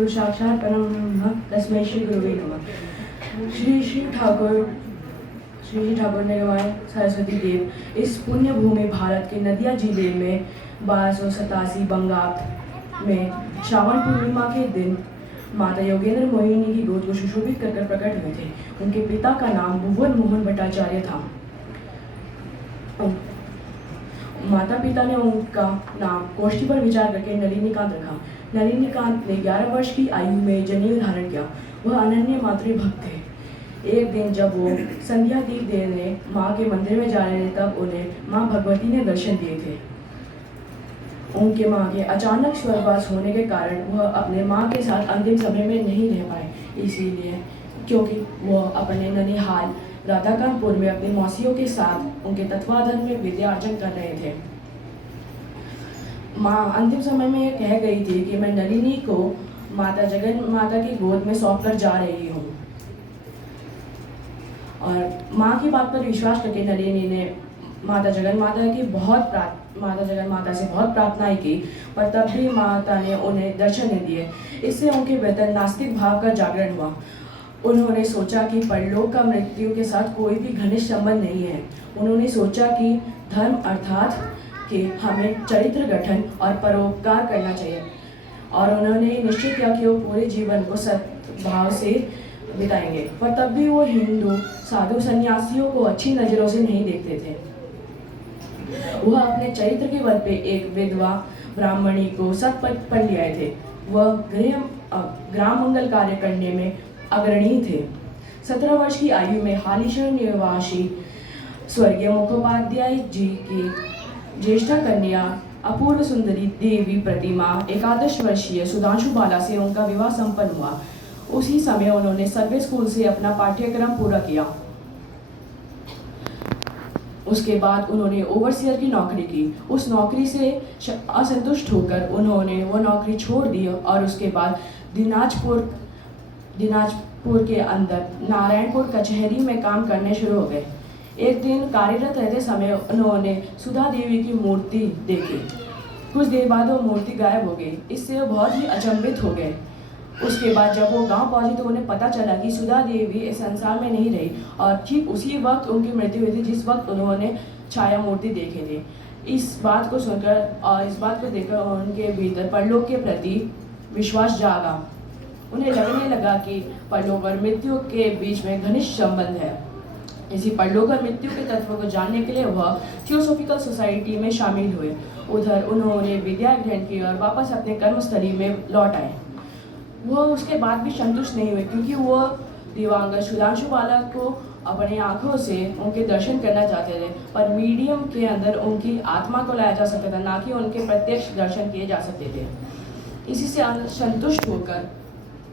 गुरु साक्षात परम ब्रह्म तस्मै श्री गुरुवे नमः। श्री ठाकुर ने गवाए सरस्वती देव इस पुण्य भूमि भारत के नदिया जिले में 1287 बंगात में श्रावण पूर्णिमा के दिन माता योगेंद्र मोहिनी की गोद को सुशोभित कर प्रकट हुए थे। उनके पिता का नाम भुवन मोहन भट्टाचार्य था। माता पिता ने उनका नाम कोष्ठी पर विचार करके नलिनीकांत रखा। नलिनीकांत ने 11 वर्ष की आयु में जनेऊ धारण किया। वह अनन्य मातृभक्त थे। एक दिन जब वो संध्या दीप देने माँ के मंदिर में जा रहे थे, तब उन्हें माँ भगवती ने दर्शन दिए थे। उनके माँ के अचानक स्वर्गवास होने के कारण वह अपने माँ के साथ अंतिम समय में नहीं रह पाए, इसीलिए क्योंकि वह अपने ननिहाल राधाकांतपुर में अपनी मौसियों के साथ उनके तत्वाधान में विद्या अर्जन कर रहे थे। माँ अंतिम समय में यह कह गई थी कि मैं नलिनी को माता जगन माता की गोद में सौंप कर जा रही हूँ। और माँ की बात पर विश्वास करके नलिनी ने माता जगन माता से बहुत प्रार्थनाएं की, पर तब भी माता ने उन्हें दर्शन नहीं दिए। इससे उनके भीतर नास्तिक भाव का जागरण हुआ। उन्होंने सोचा कि परलोक का मृत्यु के साथ कोई भी घनिष्ठ संबंध नहीं है। उन्होंने सोचा कि धर्म अर्थात कि हमें चरित्र गठन और परोपकार करना चाहिए, और उन्होंने निश्चय किया कि वो पूरे जीवन को सद्भाव से बिताएंगे। पर तब भी वो हिंदू साधु सन्यासियों को अच्छी नज़रों से नहीं देखते थे। वह अपने चरित्र के बल पे एक विधवा ब्राह्मणी को सतपथ पर ले आए थे। वह ग्राम मंगल कार्य करने में अग्रणी थे। 17 वर्ष की आयु में हालीशहर निवासी स्वर्गीय मुखोपाध्याय जी की ज्येष्ठा कन्या अपूर्व सुंदरी देवी प्रतिमा 11 वर्षीय सुधांशु बाला से उनका विवाह संपन्न हुआ। उसी समय उन्होंने सर्वे स्कूल से अपना पाठ्यक्रम पूरा किया। उसके बाद उन्होंने ओवरसियर की नौकरी की। उस नौकरी से असंतुष्ट होकर उन्होंने वो नौकरी छोड़ दी और उसके बाद दिनाजपुर के अंदर नारायणपुर कचहरी में काम करने शुरू हो गए। एक दिन कार्यरत रहते समय उन्होंने सुधा देवी की मूर्ति देखी। कुछ देर बाद वो मूर्ति गायब हो गई। इससे वो बहुत ही अचंभित हो गए। उसके बाद जब वो गांव पहुंचे तो उन्हें पता चला कि सुधा देवी इस संसार में नहीं रही, और ठीक उसी वक्त उनकी मृत्यु हुई थी जिस वक्त उन्होंने छाया मूर्ति देखे थे। इस बात को सुनकर और इस बात को देखकर उनके भीतर परलोक के प्रति विश्वास जागा। उन्हें लगने लगा कि परलोक और मृत्यु के बीच में घनिष्ठ संबंध है। इसी परलोक और मृत्यु के तत्व को जानने के लिए वह थियोसॉफिकल सोसाइटी में शामिल हुए। उधर उन्होंने विद्या ग्रहण की और वापस अपने कर्मस्थली में लौट आए। वह उसके बाद भी संतुष्ट नहीं हुए, क्योंकि वह दिवंगत सुधांशु बाला को अपनी आंखों से उनके दर्शन करना चाहते थे, पर मीडियम के अंदर उनकी आत्मा को लाया जा सकता था, ना कि उनके प्रत्यक्ष दर्शन किए जा सकते थे। इसी से संतुष्ट होकर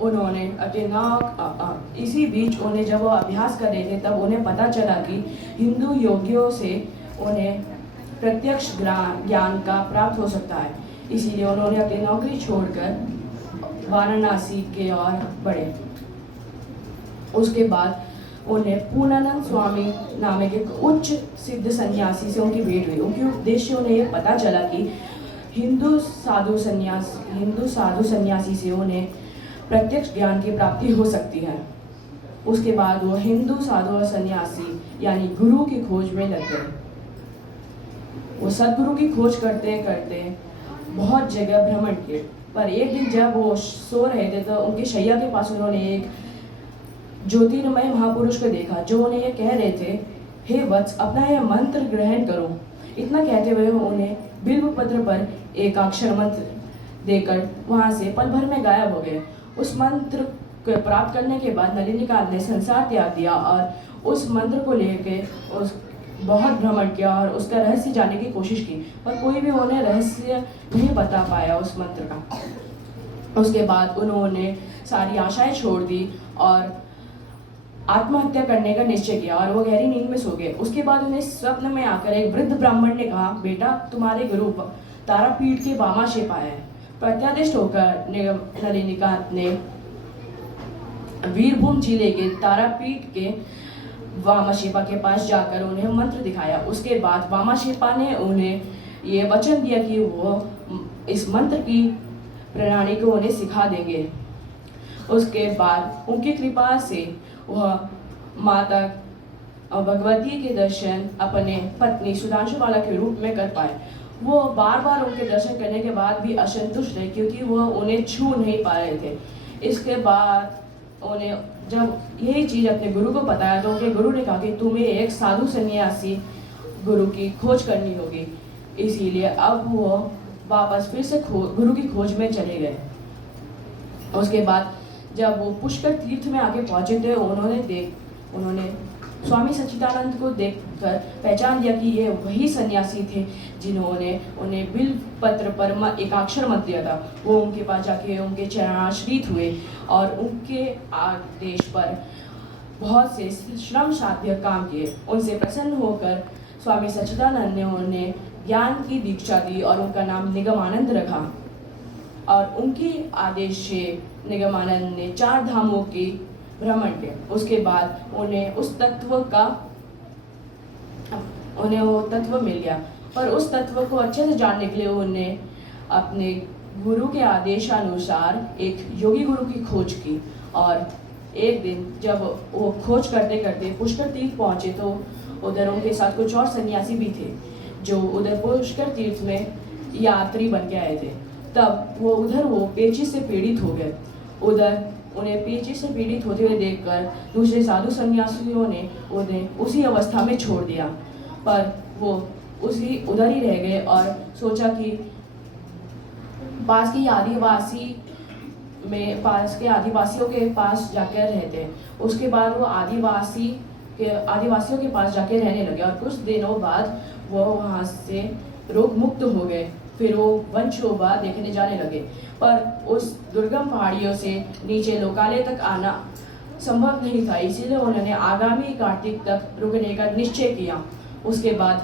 उन्होंने अपने इसी बीच उन्हें जब वो अभ्यास कर रहे थे, तब उन्हें पता चला कि हिंदू योगियों से उन्हें प्रत्यक्ष ज्ञान का प्राप्त हो सकता है। इसीलिए उन्होंने अपनी नौकरी छोड़कर वाराणसी के ओर बढ़े। उसके बाद उन्हें पूर्णानंद स्वामी नामक एक उच्च सिद्ध सन्यासी से उनकी भेंट हुई। उनके उपदेश से उन्हें यह पता चला कि हिंदू साधु सन्यासी से उन्हें प्रत्यक्ष ज्ञान की प्राप्ति हो सकती है। उसके बाद वो हिंदू साधु और सन्यासी यानी गुरु की खोज में लग गए। वो सदगुरु की खोज करते करते बहुत जगह भ्रमण किए, पर एक दिन जब वो सो रहे थे तो उनके शैया के पास उन्होंने एक ज्योतिर्मय महापुरुष को देखा, जो उन्हें ये कह रहे थे, हे वत्स, अपना यह मंत्र ग्रहण करो। इतना कहते हुए उन्हें बिल्व पत्र पर एक अक्षर मंत्र देकर वहाँ से पल भर में गायब हो गए। उस मंत्र को प्राप्त करने के बाद नलिनीकांत ने संसार त्याग दिया और उस मंत्र को लेके उस बहुत भ्रमण किया और उसका रहस्य जानने की कोशिश की, पर कोई भी उन्हें रहस्य नहीं बता पाया उस मंत्र का। उसके बाद उन्होंने सारी आशाएं छोड़ दी और आत्महत्या करने का निश्चय किया और वो गहरी नींद में सो गए। उसके बाद उन्हें स्वप्न में आकर एक वृद्ध ब्राह्मण ने कहा, बेटा, तुम्हारे गुरु तारापीठ के वामाशेप आए हैं। प्रत्यादिष्ट होकर नलिनीकांत ने वीरभूम जिले के तारापीठ के वामाशेपा के पास जाकर उन्हें मंत्र दिखाया। उसके बाद वामाशेपा ने उन्हें ये वचन दिया कि वो इस मंत्र की प्रणाली को उन्हें सिखा देंगे। उसके बाद उनकी कृपा से वह माता भगवती के दर्शन अपने पत्नी सुधांशु बाला के रूप में कर पाए। वो बार बार उनके दर्शन करने के बाद भी असंतुष्ट रहे क्योंकि वह उन्हें छू नहीं पा रहे थे। इसके बाद उन्हें जब यही चीज़ अपने गुरु को बताया तो उनके गुरु ने कहा कि तुम्हें एक साधु सन्यासी गुरु की खोज करनी होगी। इसीलिए अब वो वापस फिर से गुरु की खोज में चले गए। उसके बाद जब वो पुष्कर तीर्थ में आके पहुंचे थे उन्होंने स्वामी सच्चिदानंद को देखकर पहचान लिया कि ये वही सन्यासी थे जिन्होंने उन्हें बिल पत्र पर एकाक्षर मत दिया था। वो उनके पास जाके उनके चरणाश्रित हुए और उनके आदेश पर बहुत से श्रम साध्य काम किए। उनसे प्रसन्न होकर स्वामी सच्चिदानंद ने उन्हें ज्ञान की दीक्षा दी और उनका नाम निगमानंद रखा। और उनकी आदेश से निगमानंद ने 4 धामों की भ्रमण किया। उसके बाद उन्हें वो तत्व मिल गया और उस तत्व को अच्छे से जानने के लिए उन्हें अपने गुरु के आदेशानुसार एक योगी गुरु की खोज की। और एक दिन जब वो खोज करते करते पुष्कर तीर्थ पहुंचे तो उधर उनके साथ कुछ और सन्यासी भी थे जो उधर पुष्कर तीर्थ में यात्री बन के आए थे। तब वो पेचिश से पीड़ित हो गए। उधर उन्हें पेचिश से पीड़ित होते हुए देखकर दूसरे साधु सन्यासियों ने उन्हें उसी अवस्था में छोड़ दिया, पर वो उधर ही रह गए और सोचा कि पास के आदिवासियों के पास जाकर रहते। उसके बाद वो आदिवासियों के पास जाके रहने लगे और कुछ दिनों बाद वो वहाँ से रोग मुक्त हो गए। फिर वो वन शोभा देखने जाने लगे, पर उस दुर्गम पहाड़ियों से नीचे लोकालय तक आना संभव नहीं था। इसीलिए उन्होंने आगामी कार्तिक तक रुकने का निश्चय किया। उसके बाद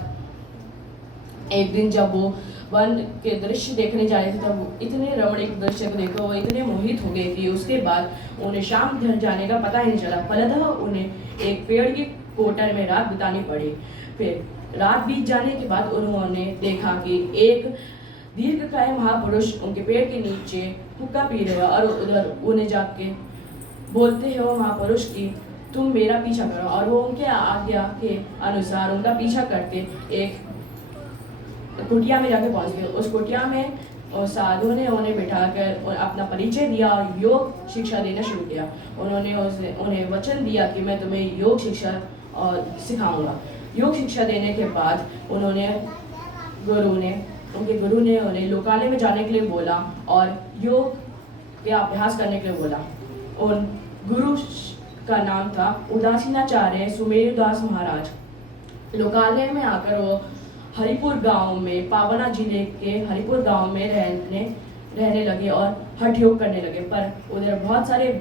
एक दिन जब वो वन के दृश्य देखने जा रहे थे तब वो इतने रमणीक दृश्य को देखकर वो इतने मोहित हो गए कि उसके बाद उन्हें शाम ढल जाने का पता ही नहीं चला। फलतः उन्हें एक पेड़ की कोटर में रात बितानी पड़ी। फिर रात बीत जाने के बाद उन्होंने देखा कि एक दीर्घकाय महापुरुष उनके पेड़ के नीचे हुक्का पी रहे और उधर उन्हें जाके बोलते हैं वो महापुरुष की तुम मेरा पीछा करो। और वो उनके आज्ञा के अनुसार उनका पीछा करते एक कुटिया में जाके पहुंच गए। उस कुटिया में साधु ने उन्हें बिठाकर अपना परिचय दिया और योग शिक्षा देना शुरू किया। उन्होंने उन्हें वचन दिया कि मैं तुम्हें योग शिक्षा सिखाऊंगा। योग शिक्षा देने के बाद उनके गुरु ने उन्हें लोकालय में जाने के लिए बोला और योग का अभ्यास करने के लिए बोला। उन गुरु का नाम था उदासीनाचार्य सुमेरुदास महाराज। लोकालय में आकर वो हरिपुर गांव में पावना जिले के हरिपुर गांव में रहने लगे और हठ योग करने लगे, पर उधर बहुत सारे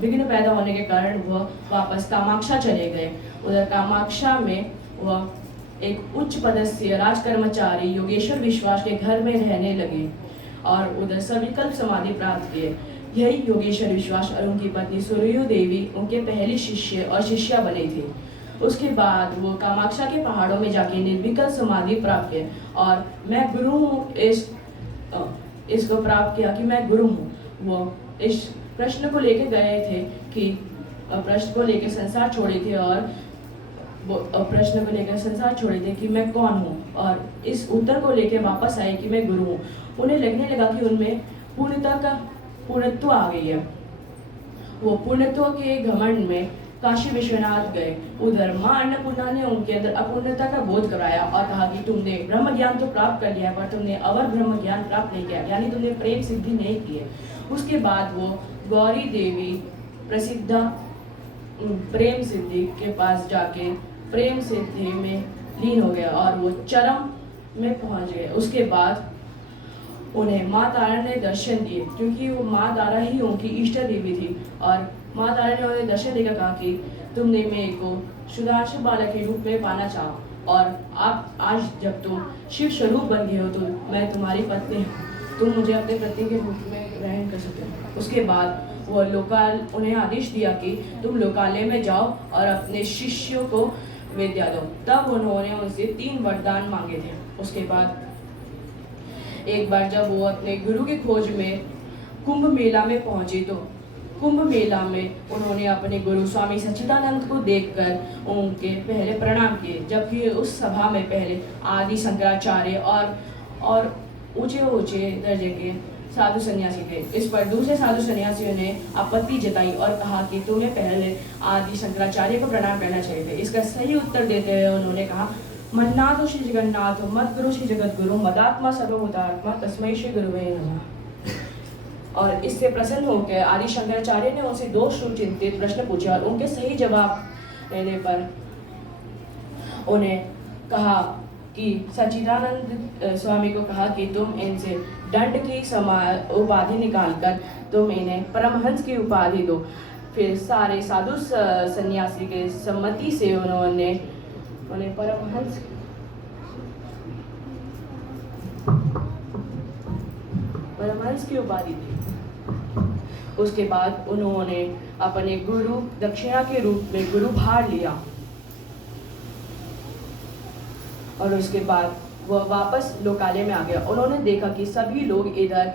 विघ्न पैदा होने के कारण वह वापस कामाक्षा चले गए। उधर कामाक्षा में वह एक उच्च पदस्थ राजकर्मचारी योगेश्वर विश्वास के घर में रहने लगे और उधर सविकल्प समाधि प्राप्त किए। यही योगेश्वर विश्वास और उनकी पत्नी सुरयु देवी उनके पहले शिष्य और शिष्या बने थे। उसके बाद वो कामाक्षा के पहाड़ों में जाके निर्विकल्प समाधि प्राप्त किए और मैं गुरु हूँ इसको प्राप्त किया कि मैं गुरु हूँ। वो इस प्रश्न को लेकर गए थे कि प्रश्न को लेकर संसार छोड़े थे और प्रश्न को लेकर संसार छोड़े थे कि मैं कौन हूँ, और इस उत्तर को लेकर वापस आए कि मैं गुरु हूँ। उन्हें लगने लगा कि उनमें पूर्णत्व आ गई है। वो पूर्णत्व के घमंड में काशी विश्वनाथ गए। उधर माँ अन्नपूर्णा ने उनके अंदर अपूर्णता का बोध कराया और कहा कि तुमने ब्रह्म ज्ञान तो प्राप्त कर लिया पर तुमने अवर ब्रह्म ज्ञान प्राप्त नहीं किया, यानी तुमने प्रेम सिद्धि नहीं की है। उसके बाद वो गौरी देवी प्रसिद्ध प्रेम सिद्धि के पास जाके प्रेम सिद्धि में लीन हो गया और वो चरम में पहुंच गए। उसके बाद उन्हें माँ तारा ने दर्शन दिए क्योंकि वो माँ तारा ही उनकी इष्ट देवी थी। और माँ तारा ने उन्हें दर्शन देकर कहा कि तुमने मेरे को सुधांशु बालक के रूप में पाना चाहो और आप आज जब तुम शिव स्वरूप बन गए हो तो मैं तुम्हारी पत्नी हूँ, तुम मुझे अपने पत्नी के रूप में ग्रहण कर सकते हो। उसके बाद वो उन्हें आदेश दिया कि तुम लोकालय में जाओ और अपने शिष्यों को विद्या दो। तब उन्होंने उनसे 3 वरदान मांगे थे। उसके बाद एक बार जब वो अपने गुरु की खोज में कुंभ मेला में पहुंचे तो कुंभ मेला में उन्होंने अपने गुरु स्वामी सच्चिदानंद को देखकर उनके पहले प्रणाम किए, जबकि उस सभा में पहले आदि शंकराचार्य और ऊंचे ऊंचे दर्जे के साधु सन्यासी थे। इस पर दूसरे साधु सन्यासियों ने आपत्ति जताई और कहा कि तुम्हें पहले आदि शंकराचार्य को प्रणाम करना चाहिए थे। इसका सही उत्तर देते हुए उन्होंने कहा, मन्नाथो श्री जगन्नाथ मत गुरु श्री जगत गुरु मदात्मा सर्वभूतात्मा तस्मै श्री गुरुवे नमः। और इससे प्रसन्न होकर आदि शंकराचार्य ने उनसे दो सुचिंतित प्रश्न पूछे और उनके सही जवाब देने पर उन्हें कहा कि सच्चिदानंद स्वामी को कहा कि तुम इनसे दंड की उपाधि निकालकर तुम इन्हें परमहंस की उपाधि दो। फिर सारे साधु सन्यासी के सम्मति से उन्होंने उन्हें परमहंस की उपाधि दी। उसके बाद उन्होंने अपने गुरु दक्षिणा के रूप में गुरु भार लिया और उसके बाद वह वापस लोकालय में आ गया। उन्होंने देखा कि सभी लोग इधर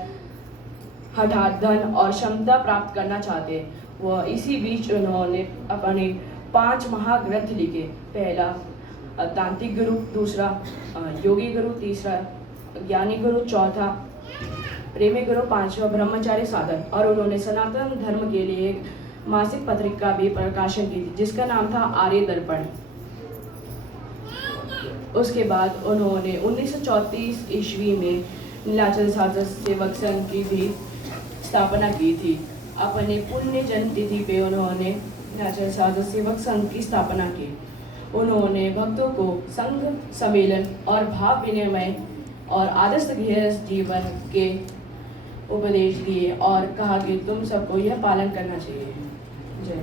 हठात धन और क्षमता प्राप्त करना चाहते। वह इसी बीच उन्होंने अपने 5 महाग्रंथ लिखे। पहला तांत्रिक गुरु, दूसरा योगी गुरु, तीसरा ज्ञानी गुरु, चौथा प्रेमी गुरु, 5वां ब्रह्मचारी साधन। और उन्होंने सनातन धर्म के लिए एक मासिक पत्रिका भी प्रकाशन की थी जिसका नाम था आर्य दर्पण। उसके बाद उन्होंने 1934 ईस्वी में नीलाचल साधु सेवक संघ की भी स्थापना की थी। अपने पुण्य जन्म तिथि पे उन्होंने नीलाचल साधु सेवक संघ की स्थापना की। उन्होंने भक्तों को संघ सम्मेलन और भाव विनिमय और आदर्श गृहस्थ जीवन के उपदेश दिए और कहा कि तुम सबको यह पालन करना चाहिए। जय।